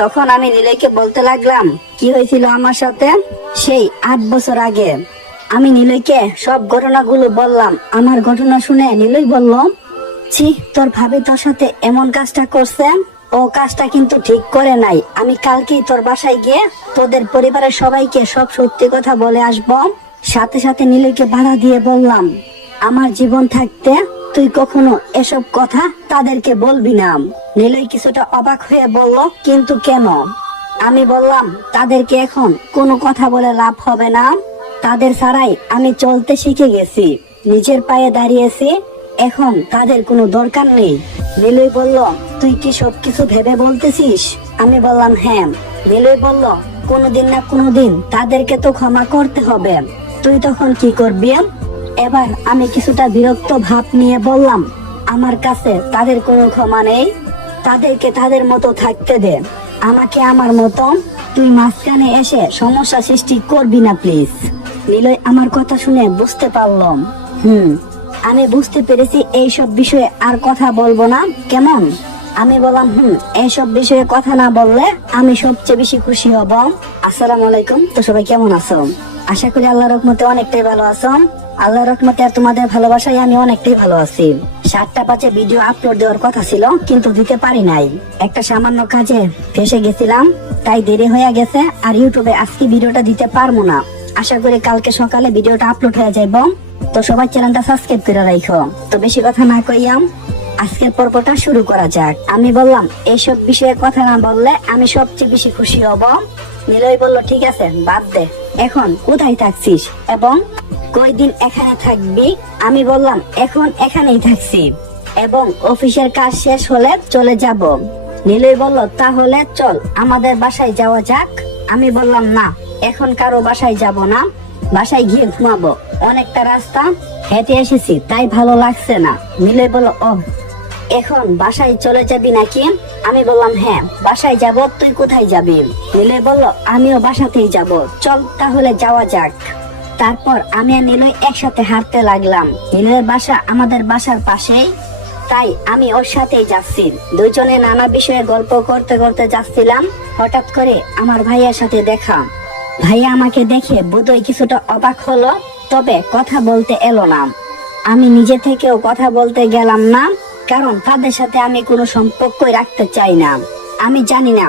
তখন আমি নিলয়কে বলতে লাগলাম কি হয়েছিল আমার সাথে সেই 8 বছর আগে। আমি নিলয়কে সব ঘটনাগুলো বললাম। আমার ঘটনা শুনে নিলয় বলল, ছি, তোর ভাবি তোর সাথে এমন কাজটা করছে, ও কাজটা কিন্তু ঠিক করে নাই। আমি কালকেই তোর বাসায় গিয়ে তোদের পরিবারের সবাইকে সব সত্যি কথা বলে আসবো। সাথে সাথে নিলয়কে বাধা দিয়ে বললাম, আমার জীবন থাকতে তুই কখনো এসব কথা তাদেরকে বলবি না। নিলয় কিছুটা অবাক হয়ে বলল, কিন্তু কেন? আমি বললাম, তাদেরকে এখন কোনো কথা বলে লাভ হবে না। তাদের ছাড়াই আমি চলতে শিখে গেছি, নিজের পায়ে দাঁড়িয়েছি, এখন তাদের কোনো দরকার নেই। নিলয় বলল, তুই কি সবকিছু ভেবে বলতেছিস? আমি বললাম, হ্যাঁ। নিলয় বলল, কোনোদিন না কোনোদিন তাদেরকে তো ক্ষমা করতে হবে, তুই তখন কি করবি? এবার আমি কিছুটা বিরক্ত ভাব নিয়ে বললাম, আমার কাছে তাদের কোনো ক্ষমা নেই, তাদেরকে তাদের মতো থাকতে দে, আমাকে আমার মতো। তুই মাঝখানে এসে সমস্যা সৃষ্টি করবি না প্লিজ। নিলয় আমার কথা শুনে বুঝতে পারলাম, আমি বুঝতে পেরেছি এইসব বিষয়ে আর কথা বলবো না, কেমন? আমি বললাম, এইসব বিষয়ে কথা না বললে আমি সবচেয়ে বেশি খুশি হব। আসসালামু আলাইকুম। তো সবাই কেমন আছো? আশা করি আল্লাহর রহমতে অনেকটাই ভালো আছো। আল্লাহর রহমতে আর তোমাদের ভালোবাসায় আমি অনেকটাই ভালো আছি। 7টা 5-এ ভিডিও আপলোড দেওয়ার কথা ছিল, কিন্তু দিতে পারি নাই। একটা সামান্য কাজে ফেসে গেছিলাম, তাই দেরি হয়ে গেছে। আর ইউটিউবে আজকে ভিডিওটা দিতে পারবো না। আশা করি কালকে সকালে ভিডিওটা আপলোড হয়ে যাইব। তো সবাই চ্যানেলটা সাবস্ক্রাইব করে রাখো। তো বেশি কথা না কইয়াম, আজকের পর্বটা শুরু করা যাক। আমি বললাম, এইসব বিষয়ে কথা না বললে আমি সবচেয়ে বেশি খুশি হব। নিলয় বলল, ঠিক আছে, বাদ দে। এখন কোথায় থাকছিস এবং কয়দিন এখানে থাকবি? আমি বললাম, এখন এখানেই থাকছি এবং অফিসের কাজ শেষ হলে চলে যাব। নিলয় বলল, তাহলে চল আমাদের বাসায় যাওয়া যাক। আমি বললাম, না, এখন কারো বাসায় যাব না, বাসায় গিয়ে ঘুমাবো। অনেকটা রাস্তা হেঁটে এসেছি, তাই ভালো লাগছে না। নিলয় বলল, ও, এখন বাসায় চলে যাবি নাকি? আমি বললাম, হ্যাঁ, বাসায় যাব। তুই কোথায় যাবি? নিলয় বলল, আমিও বাসাতেই যাব। চল তাহলে যাওয়া যাক। তারপর আমি আর নিলয় একসাথে হাঁটতে লাগলাম। নিলয়ের বাসা আমাদের বাসার পাশেই, তাই আমি ওর সাথেই যাচ্ছি। দুজনে নানা বিষয়ে গল্প করতে করতে যাচ্ছিলাম। হঠাৎ করে আমার ভাইয়ার সাথে দেখা। ভাইয়া আমাকে দেখে বোধহয় কিছুটা অবাক হলো, তবে কথা বলতে এলো না। আমি নিজে থেকেও কথা বলতে গেলাম না, কারণ তাদের সাথে আমি কোনো সম্পর্কই রাখতে চাই না। আমি জানি না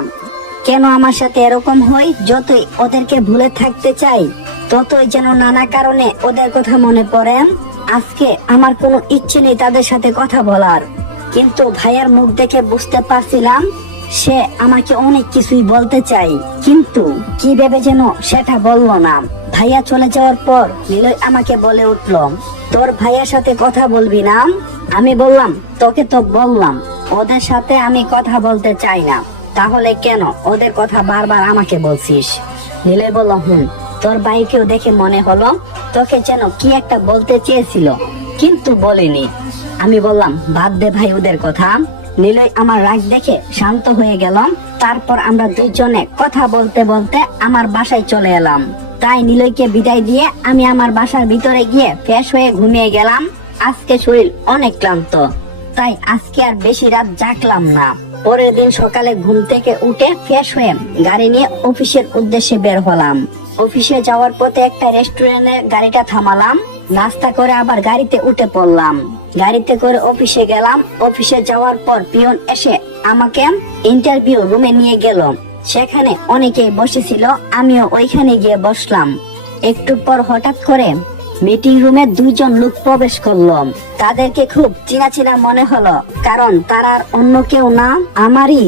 কেন আমার সাথে এরকম হয়। যতই ওদেরকে ভুলে থাকতে চাই, ততই যেন নানা কারণে ওদের কথা মনে পড়ে। আজকে আমার কোনো ইচ্ছে নেই তাদের সাথে কথা বলার, কিন্তু ভাইয়ার মুখ দেখে বুঝতে পারছিলাম সে আমাকে অনেক কিছুই বলতে চাই, কিন্তু কি ভেবে যেন সেটা বলল না। ভাইয়া চলে যাওয়ার পর নিলয় আমাকে বলে উঠল, তোর ভাইয়ার সাথে কথা বলবি না? আমি বললাম, তোকে তো বললাম ওদের সাথে আমি কথা বলতে চাই না, তাহলে কেন ওদের কথা বারবার আমাকে বলছিস? নিলয় বলল, তোর ভাইকেও দেখে মনে হলো তোকে যেন কি একটা বলতে চেয়েছিল, কিন্তু বলেনি। আমি বললাম, বাদ দে ভাই ওদের কথা। নিলয় আমার রাগ দেখে শান্ত হয়ে গেল। তারপর আমরা দুইজনে কথা বলতে বলতে আমার বাসায় চলে এলাম। তাই নিলয়কে বিদায় দিয়ে আমি আমার বাসার ভিতরে গিয়ে ফ্রেশ হয়ে ঘুমিয়ে গেলাম। আজকে শরীর অনেক ক্লান্ত, তাই আজকে আর বেশি রাত জাগলাম না। পরের দিন সকালে ঘুম থেকে উঠে ফ্রেশ হয়ে গাড়ি নিয়ে অফিসের উদ্দেশ্যে বের হলাম। অফিসে যাওয়ার পথে একটা রেস্টুরেন্টে গাড়িটা থামালাম, নাস্তা করে আবার গাড়িতে উঠে পড়লাম। গাড়িতে করে অফিসে গেলাম। অফিসে যাওয়ার পর পিয়ন এসে আমাকে ইন্টারভিউ রুমে নিয়ে গেল। সেখানে অনেকেই বসেছিল, আমিও ওইখানে গিয়ে বসলাম। একটু পর হঠাৎ করে মিটিং রুমে 2জন লোক প্রবেশ করলো। তাদেরকে খুব চেনা চেনা মনে হলো, কারণ তারা অন্য কেউ না, আমারই